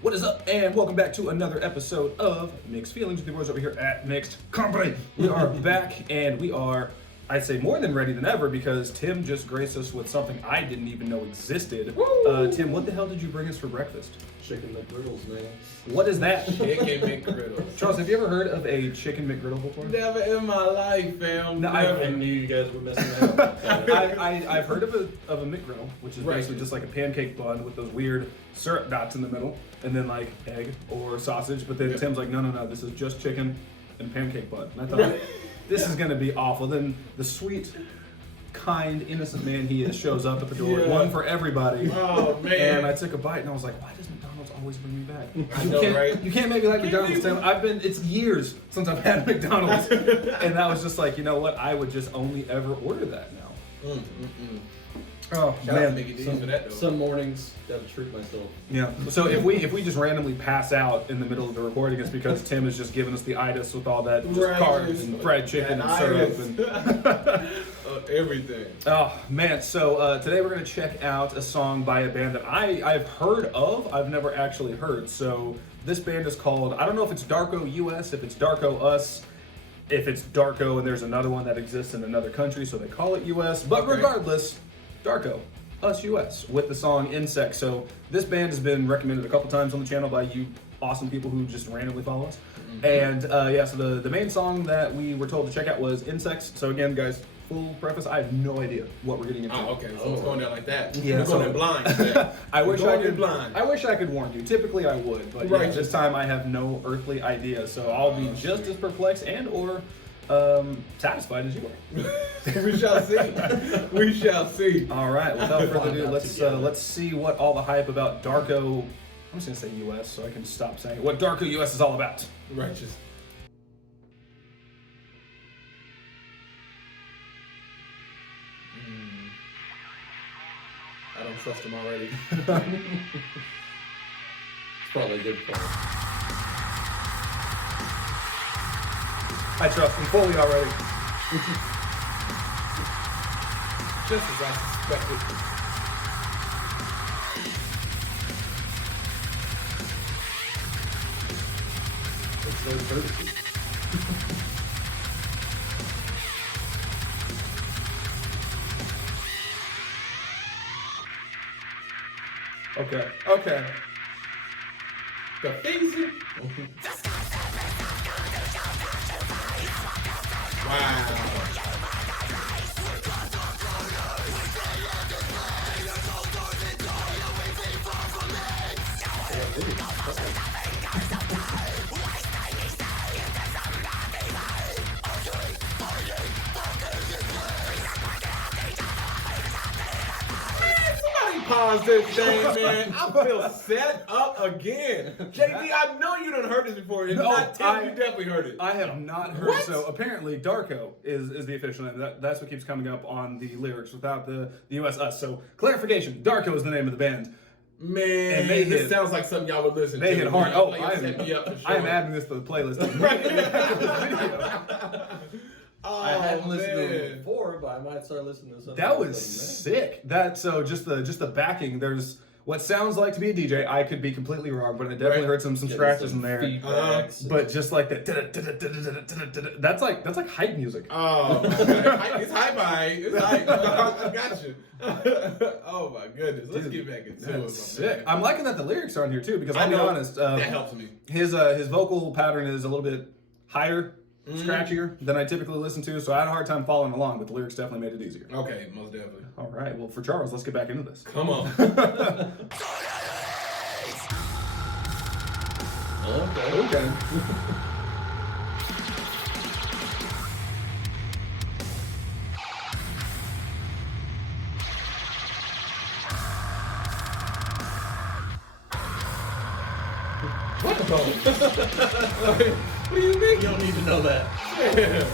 What is up, and welcome back to another episode of Mixed Feelings with the boys over here at Mixed Company. We are back, and we are, I'd say, more than ready than ever because Tim just graced us with something I didn't even know existed. Tim, what the hell did you bring us for breakfast? Chicken McGriddles, man. What is that? Chicken McGriddles. Charles, have you ever heard of a chicken McGriddle before? Never in my life, fam. No, I knew you guys were missing out. I've heard of a McGriddle, which is basically just like a pancake bun with those weird syrup dots in the middle, and then like egg or sausage. But then Tim's like, no, this is just chicken and pancake bun. And I thought, this is gonna be awful. Then the sweet, kind, innocent man he is shows up at the door, one for everybody. Oh man! And I took a bite and I was like, why does McDonald's always bring me back? I know, right? You can't make me like McDonald's, Tim. It's years since I've had McDonald's, and I was just like, you know what? I would just only ever order that now. Oh Shout out to man! Mickey D's for that though. Some mornings, gotta treat myself. Yeah. So if we just randomly pass out in the middle of the recording, it's because Tim is just giving us the itis with all that just carbs and fried chicken and syrup and everything. Oh man! So today we're gonna check out a song by a band that I've heard of. I've never actually heard. So this band is called, I don't know if it's Darko US, if it's Darko US, if it's Darko and there's another one that exists in another country, so they call it US. But regardless, Darko Us US with the song Insect. So this band has been recommended a couple times on the channel by you awesome people who just randomly follow us. And so the main song that we were told to check out was Insects. So again, guys, full preface, I have no idea what we're getting into. Oh, okay. So it's going down like that. Yeah, We're going in blind. I wish I could. Blind. I wish I could warn you. Typically, I would, but yeah, this time I have no earthly idea. So I'll be just as perplexed and or satisfied as you are. We shall see. We shall see. All right. Without further ado, let's see what all the hype about Darko. I'm just gonna say US so I can stop saying it. What Darko US is all about. Righteous. I don't trust him already. It's probably a good point. I trust him fully already. Just as I suspected. It's so courtesy. Okay. The phasing. Wow. Pause this thing, man. I feel set up again. JD, I know you done heard this before. If not, Tim, you definitely heard it. I have not heard. What? So apparently, Darko is the official name. That's what keeps coming up on the lyrics without the US us. So clarification: Darko is the name of the band. Man, and this sounds like something y'all would listen to. They hit hard. Oh, I am adding this to the playlist. I hadn't listened to it before, but I might start listening to something. That was sick. So just the backing. There's what sounds like to be a DJ. I could be completely wrong, but I definitely heard some scratches in there. But just like that, that's like hype music. Oh, my God. It's hype, it's hype. I got you. Oh my goodness, let's get back into it. Sick. I'm liking that the lyrics are on here too, because I'll be honest. That helps me. His vocal pattern is a little bit higher, scratchier than I typically listen to, so I had a hard time following along, but the lyrics definitely made it easier. Okay, most definitely. All right, well, for Charles, let's get back into this. Come on. Okay. What the fuck? What do you mean? You don't need to know that. Yeah.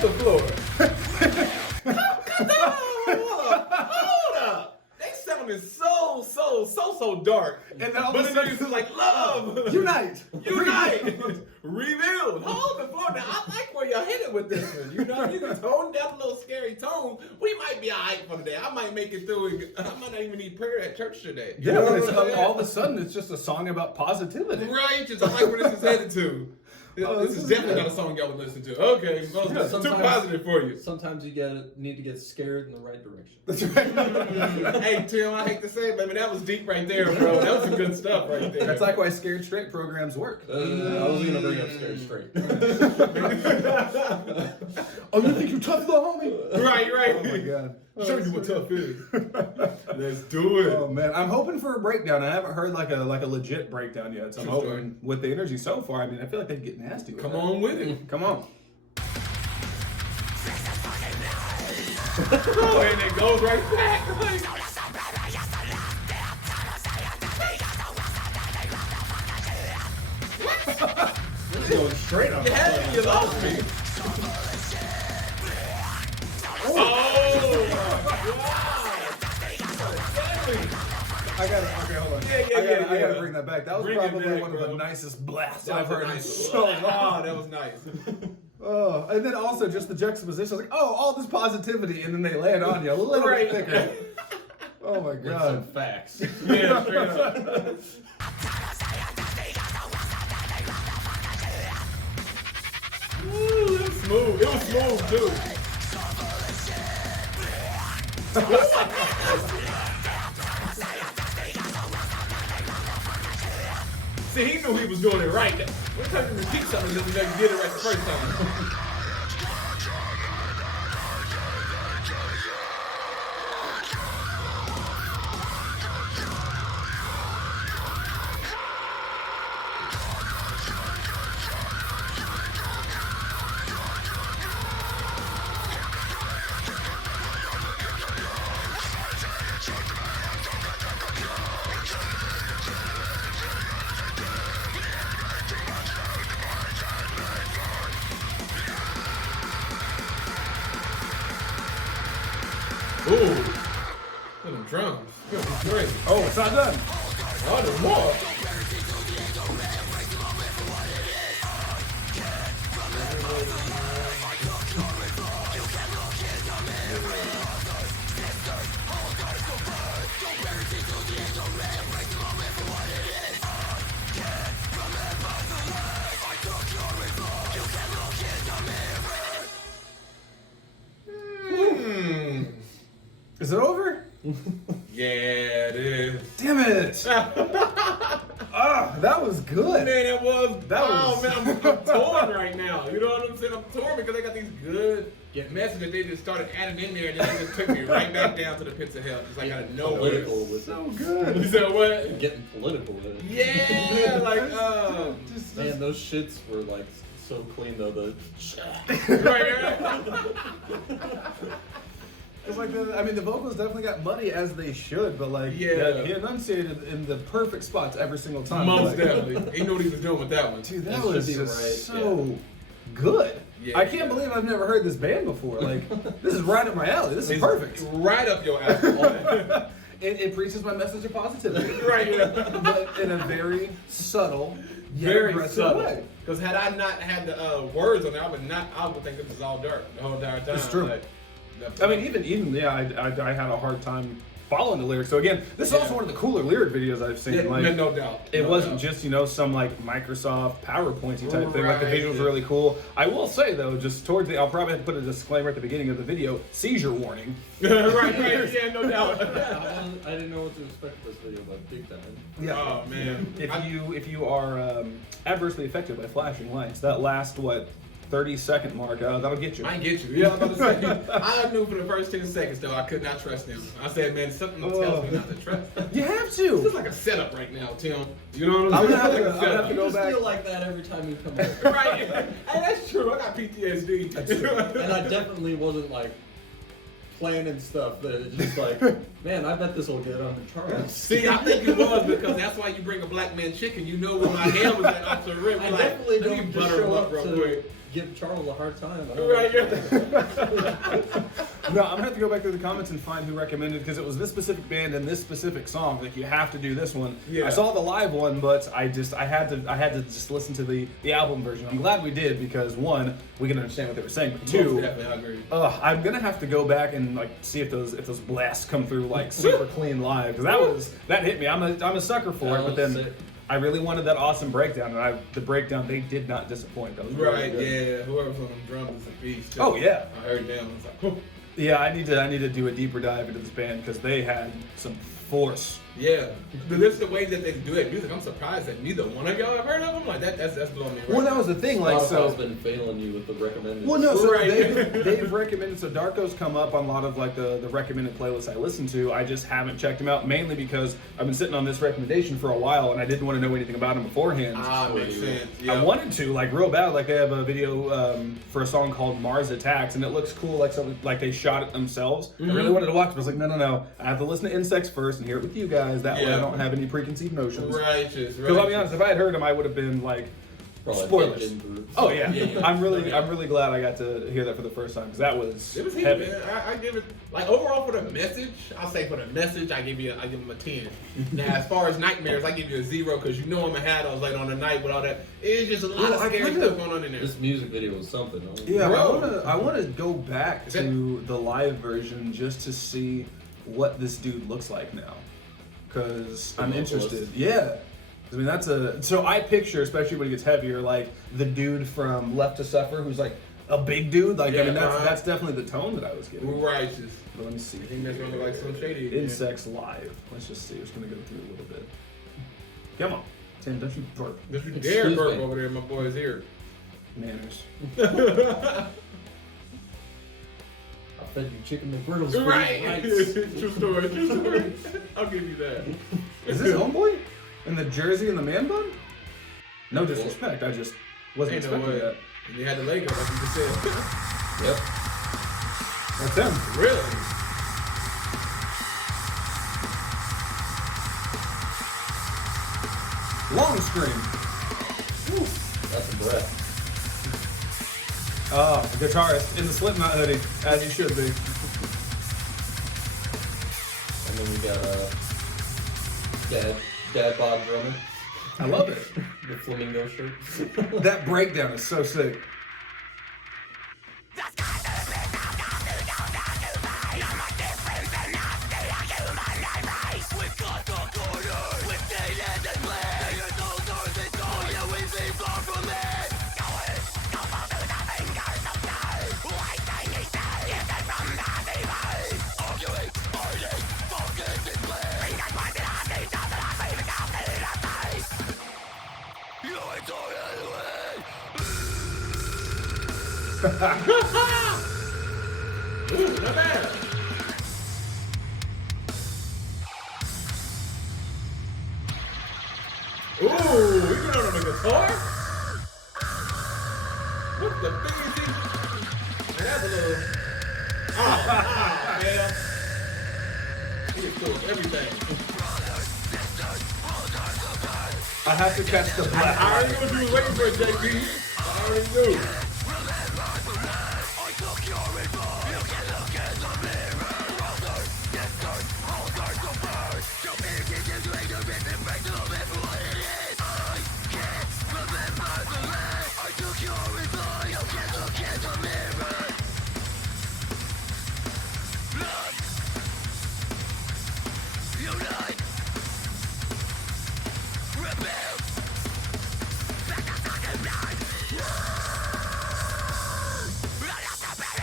Hold the floor. Hold up. They sounded so dark. And then all but of a then sudden it's like love. Unite. Rebuild. Hold the floor. Now I like where y'all headed with this one. You know, you can tone down a little scary tone. We might be alright for today. I might make it through. I might not even need prayer at church today. Yeah, You know but what I'm saying? all of a sudden it's just a song about positivity. Right, just I like where this is headed to. This is definitely not a song y'all would listen to. Okay, well, it's too positive for you. Sometimes you need to get scared in the right direction. That's right. Hey, Tim, I hate to say it, but I mean, that was deep right there, bro. That was some good stuff right there. That's like why Scared Straight programs work. I was gonna bring up Scared Straight. Oh, you think you're tough, little homie? Right. Oh my god. Show you what tough is. Let's do it. Oh man, I'm hoping for a breakdown. I haven't heard like a legit breakdown yet, so I'm True hoping with the energy so far. I mean, I feel like they get nasty. Come on with it. Come on. Oh, and it goes right back. This is going straight up. Yeah, you lost me. Oh, I gotta. Okay, hold on. Yeah, I gotta bring that back. That was Bring it probably back, one of bro. the nicest blasts That I've was heard in nice. so long. Oh, that was nice. Oh, and then also just the juxtaposition. Like, oh, all this positivity, and then they lay it on you a little bit thicker. Oh my With god. some facts. Yeah, straight up. Ooh, it was smooth. It was smooth too. See, he knew he was doing it right. What time did he repeat something that he did it right the first time? Ooh, them drums. Good, great. Oh, it's not done. Oh, there's more. Is it over? Yeah, it is. Damn it! Ah, that was good. Man, it was. That was- Man, I'm torn right now. You know what I'm saying? I'm torn because they got these good messages that they just started adding in there, and then it just took me right back down to the pits of hell, just like out of nowhere. Political with So it. good. You said what? Getting political with it. Yeah, like Man, those shits were like so clean though. The right. It's like the vocals definitely got muddy as they should, but like Yeah. he enunciated in the perfect spots every single time. Most Like, definitely. He knew what he was doing with that one. Dude, that That was should be just right, so good. Yeah, I can't believe I've never heard this band before. Like, this is right up my alley. This is It's perfect. Right up your alley. It preaches my message of positivity, Right. but in a very subtle, yet Very aggressive subtle. way. Because had I not had the words on it, I would think this was all dark the whole entire time. It's true. Like, I mean, even yeah, I had a hard time following the lyrics. So again, this is also one of the cooler lyric videos I've seen. yeah, like, no doubt. it No wasn't doubt. just, some like Microsoft PowerPointy type thing. Like the Right, visuals yeah. were really cool. I will say though, just towards the, I'll probably have to put a disclaimer at the beginning of the video: seizure warning. right, yeah, no doubt. I didn't know what to expect with this video, but big time. Yeah. Oh man. If you are adversely affected by flashing lights, that last 30-second mark, that'll get you. I get you. Yeah, I was about to say. I knew for the first 10 seconds though I could not trust them. I said, man, something tells me not to trust them. You have This to. is like a setup right now, Tim. You know what I'm I'm gonna have saying? to- Like a I'm gonna have to setup. go You just back. feel like that every time you come over. Right. Hey, that's true. I got PTSD. And I definitely wasn't like planning stuff. That it's just like, man, I bet this will get under Charles. See, I think it was because that's why you bring a black man chicken. You know where my hand was at off the rip. I Like, definitely let me don't just butter him show up up real to quick. give Charles a hard time. Right. No, I'm gonna have to go back through the comments and find who recommended, because it was this specific band and this specific song. Like, you have to do this one. Yeah. I saw the live one, but I had to just listen to the album version. I'm glad we did, because one, we can understand what they were saying, but two, Definitely, I agree. I'm gonna have to go back and like see if those blasts come through like super clean live, because that hit me. I'm a sucker for it, but then. Sick. I really wanted that awesome breakdown, and the breakdown, they did not disappoint. That was really Right, good. yeah. Whoever's on them drums is a beast. Too. Oh, yeah. I heard them. I was like, oh. Yeah, I need to do a deeper dive into this band, because they had some force. Yeah. But this is the way that they do that music. I'm surprised that neither one of y'all have heard of them. Like, that's blowing me away. Well, that was the thing. Like, Spotify's so. been failing you with the recommended. Well, no, so Right. they've recommended. So Darko's come up on a lot of like the recommended playlists I listen to. I just haven't checked him out, mainly because I've been sitting on this recommendation for a while, and I didn't want to know anything about him beforehand. Makes sense. I Yeah. wanted to, like, real bad. Like, they have a video for a song called Mars Attacks, and it looks cool, like something like they shot it themselves. I really wanted to watch it, but I was like, no. I have to listen to Insects first and hear it with you guys. That way I Yeah. don't have any preconceived notions. Righteous. Because I'll be honest, if I had heard him, I would have been like, Probably spoilers. binging through. Oh yeah, Yeah. I'm really glad I got to hear that for the first time, because that was It was heavy, heavy. man. I give it, like, overall for the message, I'll say for the message, I give them a 10. Now, as far as nightmares, I give you a 0, because you know I'm gonna have those late on the night with all that. It's just a lot of Well, I scary kinda- stuff going on in there. This music video was something. Yeah, Bro. I want to go back Is that- to the live version just to see what this dude looks like now, because I'm vocalist. interested. Yeah. I mean, so I picture, especially when he gets heavier, like the dude from Left to Suffer, who's like a big dude. Like, I mean, Yeah, that's definitely the tone that I was getting. Righteous. But let me see. I think that's gonna look like some shady again. Insects live. Let's just see. I'm just gonna go through a little bit. Come on, Tim, don't you burp. Don't you Excuse dare burp me. over there in my boy's ear. Manners. I fed you chicken McGriddles for Right. nights. True story. True story. I'll give you that. Is this homeboy in the jersey and the man bun? No disrespect. I just wasn't Ain't no expecting way. that. And you had the Lakers, like you just said. Yep. That's him. Really? Long screen. That's a breath. Oh, the guitarist in the Slipknot hoodie, as he should be. And then we got dad bod drummer. I love it. The flamingo shirt. That breakdown is so sick. Ooh, not bad. Ooh, we going on the guitar? What the biggest thing? Man, that's a little. Man. He just kills everything. I have to catch the black. I already knew what you was waiting for, JP. I already knew.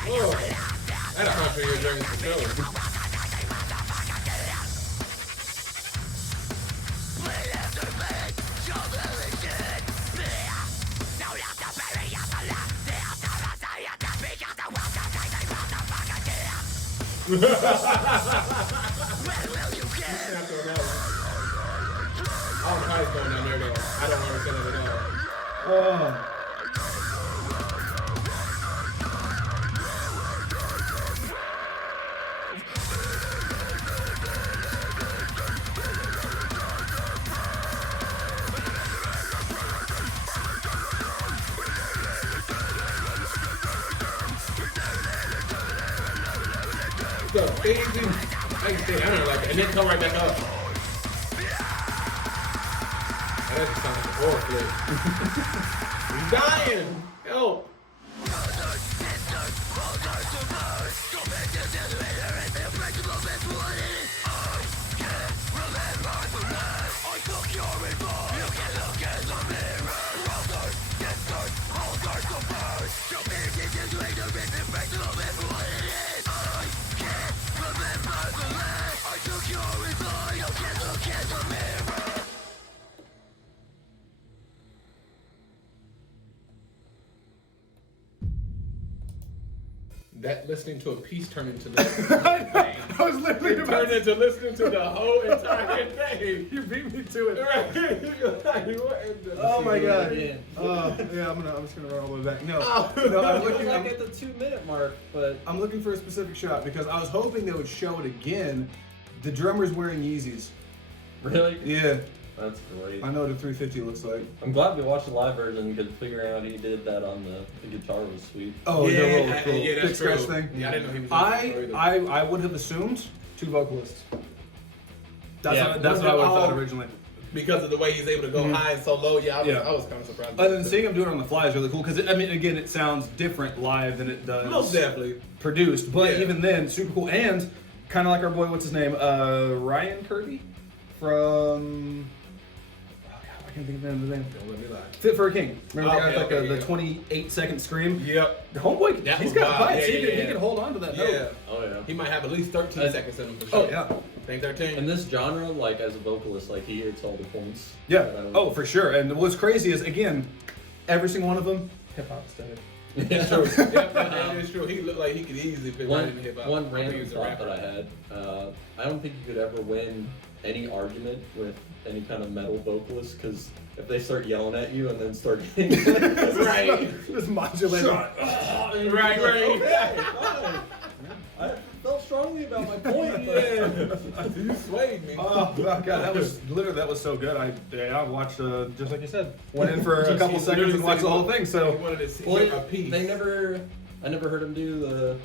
Whoa. That's a 100-year journey for sure. I don't know how he's going down there though. I don't understand it at all. Oh. stuff. Stay easy. Like stay down like that, and then come right back up. That sounds like a horror flick. He's dying. Help. That listening to a piece turned into the I was literally about turned into listening to the whole entire thing. You beat me to it. Oh my God. Again. Yeah, I'm just gonna run all the way back. No, Oh. no, I'm I was looking. like at the 2-minute mark, but I'm looking for a specific shot because I was hoping they would show it again. The drummer's wearing Yeezys. really, Yeah, that's great. I know what a 350 looks like. I'm glad we watched the live version because figuring out he did that on the guitar was sweet. Oh, yeah, the little yeah, thick that's scratch true. thing. Yeah, I didn't know he was in the I would have assumed 2 vocalists. That's Yeah. what, that's what I would have thought Oh. originally. because of the way he's able to go high and so low. Yeah, Yeah. I was kind of surprised. And then seeing him do it on the fly is really cool because I mean, again, it sounds different live than it does most definitely. produced. But Yeah. even then, super cool and kind of like our boy, what's his name, Ryan Kirby from. Oh God, I can't think of the name. Don't let me lie. Fit for a King. Remember Okay, the guy with okay, the yeah. 28-second scream? Yep. The homeboy, That he's was got wild. pipes. Yeah, He yeah. can hold on to that note. Yeah. Oh yeah. He might have at least 13 And- seconds in him for sure. Oh yeah. Think 13. In this genre, like as a vocalist, like he hits all the points. Yeah. that I would- Oh, for sure. And what's crazy is, again, every single one of them, hip hop aesthetic. It's true. Yep, that is true. He looked like he could easily fit right in the hip hop. One I think random he was a thought rapper. that I had. I don't think you could ever win any argument with any kind of metal vocalist because if they start yelling at you and then start getting Right. Just modulating. Right, right. I felt strongly about my point. Yeah. You swayed me. Oh God, that was so good. I watched just like you said, went in for a Just- couple he seconds and literally watched the said whole thing. He So, wanted to see Well, a piece. I never heard him do the.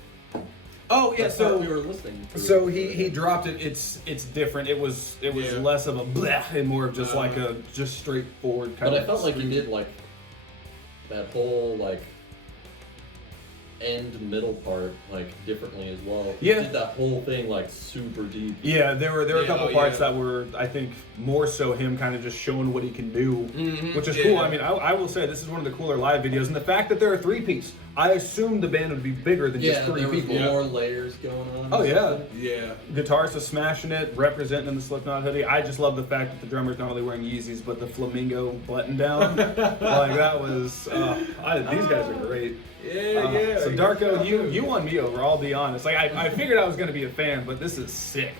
oh yeah, that part so we were listening to. so he dropped it. It's different. It was Yeah. less of a bleh and more of just like a just straightforward kind But of. I felt like he scream. did like that whole like end middle part like differently as well. He Yeah. did that whole thing like super deep. Yeah, there were a Yeah, couple oh, parts yeah. that were, I think, more so him kind of just showing what he can do, Mhm, which is yeah. cool. I mean, I will say this is one of the cooler live videos, and the fact that they're a 3-piece, I assumed the band would be bigger than Yeah, just 3 there was people. more layers going on. Oh, yeah. Yeah. Guitarist is smashing it, representing in the Slipknot hoodie. I just love the fact that the drummer's not only wearing Yeezys, but the flamingo button down. Like that was, these guys are great. Yeah, yeah. So Darko, you won me over. I'll be honest. Like I figured I was gonna be a fan, but this is sick.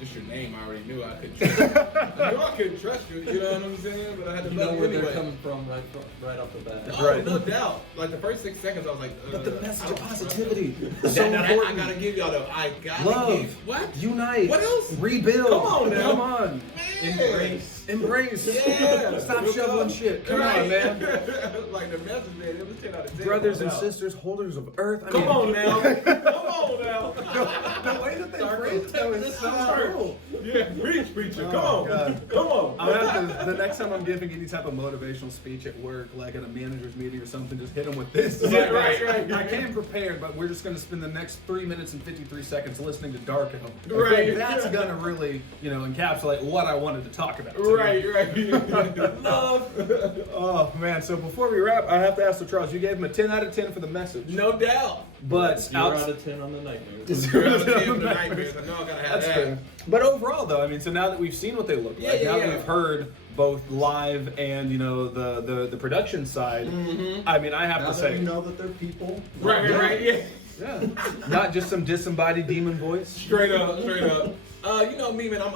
Just your name, I already knew I couldn't trust you. I knew I couldn't trust you, you know what I'm saying? But I had to You know love you where anyway. they're coming from right off the bat. Oh, Right. no doubt. Like the first 6 seconds, I was like, But the I message don't of trust positivity you. is so I important. gotta give y'all though. I gotta Love. give. What? Unite. What else? Rebuild. Come on now. Come on. Man. Embrace. Yeah. Stop Real shoveling talk. shit. Come Right. on, man. Like the message, man. It was 10 out of 10. Brothers and Wow. sisters, holders of earth. I Come mean, on now. Come on now. The way that they Darko phrase it though is Texas so church. cool. Yeah, preach, preacher. Oh, Come on. God. Come on. I'm gonna have to, the next time I'm giving any type of motivational speech at work, like at a manager's meeting or something, just hit them with this. Yeah, right. I came prepared, but we're just gonna spend the next 3 minutes and 53 seconds listening to Darko. I Right. think that's gonna really, encapsulate what I wanted to talk about. today. Right, right. Love. Oh man! So before we wrap, I have to ask. So Charles, you gave him a 10 out of 10 for the message, No doubt. but 0 out of 10 on the nightmare. Zero out of 10 for the nightmares. I know I gotta have That's that. fair. But overall, though, I mean, so now that we've seen what they look like, Yeah, now yeah. that we've heard both live and the production side, I mean, I have Now to that say, we know that they're people. Right, right, right. Yeah. yeah, not just some disembodied demon voice. Straight up, straight up. You know me, man. I'm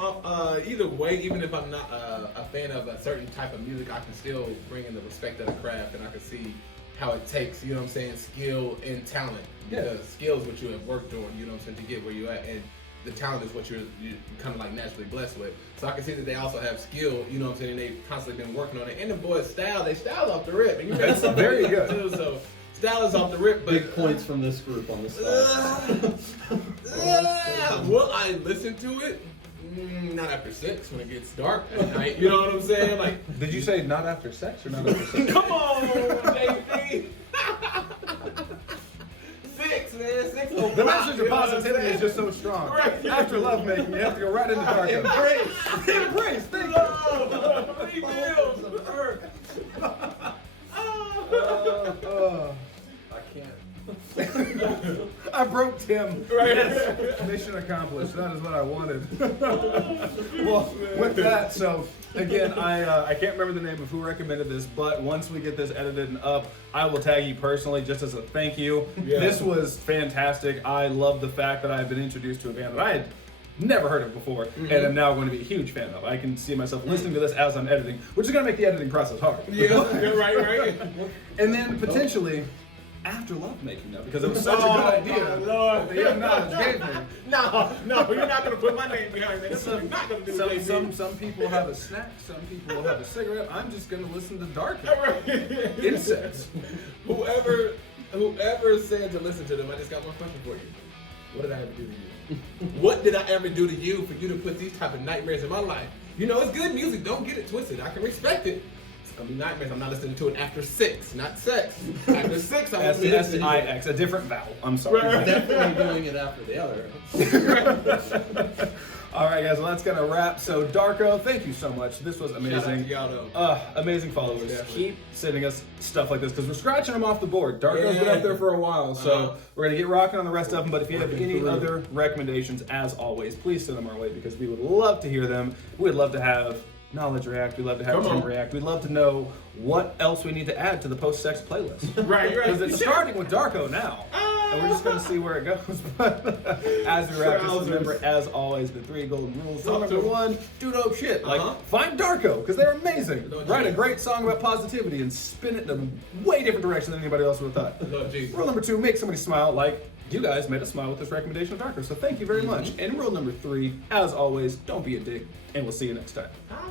either way. Even if I'm not a fan of a certain type of music, I can still bring in the respect of the craft, and I can see how it takes. You know what I'm saying? Skill and talent. Yeah. Because skill is what you have worked on. You know what I'm saying, to get where you're at, and the talent is what you're kind of like naturally blessed with. So I can see that they also have skill. You know what I'm saying? And they've constantly been working on it. And the boys' style, they style off the rip. And you That's something very like good. that too, so style is off the rip, but Big points from this group on this side. Will I listen to it? Not after 6 when it gets dark at night. You know what I'm saying? Like, Did you say not after sex or not after sex? come on, JP. 6, man. 6 The message of positivity is just so strong. Right. After lovemaking, you have to go right into Darko. Embrace. Embrace. Thank you. Love, free meals. I can't. I broke Tim. Right. Yes. Mission accomplished. That is what I wanted. Well, with that, so again, I can't remember the name of who recommended this, but once we get this edited and up, I will tag you personally just as a thank you. Yeah. This was fantastic. I love the fact that I've been introduced to a band that I had never heard of before, and I'm now going to be a huge fan of. I can see myself listening to this as I'm editing, which is going to make the editing process hard. Yeah, you're right. And then potentially after lovemaking, though, because it was such a good idea my Lord. that the young knowledge gave me. No, you're not gonna put my name behind that. That's what you're not gonna do. Some people have a snack, some people will have a cigarette. I'm just gonna listen to Darko. Right. Insects. Whoever said to listen to them, I just got one question for you. What did I ever do to you? What did I ever do to you for you to put these type of nightmares in my life? You know, it's good music. Don't get it twisted. I can respect it. It's gonna be nightmares. I'm not listening to it after 6, not sex. After 6, I won't be listening to it. S-I-X, a different vowel. I'm sorry. Right. Definitely doing it after the other. All right, guys, well, that's gonna wrap. So, Darko, thank you so much. This was Shout out amazing. to y'all, though. Amazing followers. Definitely. Keep sending us stuff like this because we're scratching them off the board. Darko's been up there for a while, so Uh-huh. we're gonna get rocking on the rest of them. But if you have any other recommendations, as always, please send them our way because we would love to hear them. We'd love to have Knowledge react. We'd love to have Come Jim on. react. We'd love to know what else we need to add to the post-sex playlist. Right. Because it's starting with Darko now. And we're just going to see where it goes. But as we wrap, just remember, as always, the 3 golden rules. Rule number 1, do dope shit. Like, find Darko, because they're amazing. Write a great song about positivity and spin it in a way different direction than anybody else would have thought. Lord Jesus. Rule number 2, make somebody smile like you guys made us smile with this recommendation of Darko. So thank you very much. And rule number 3, as always, don't be a dick. And we'll see you next time. Holla.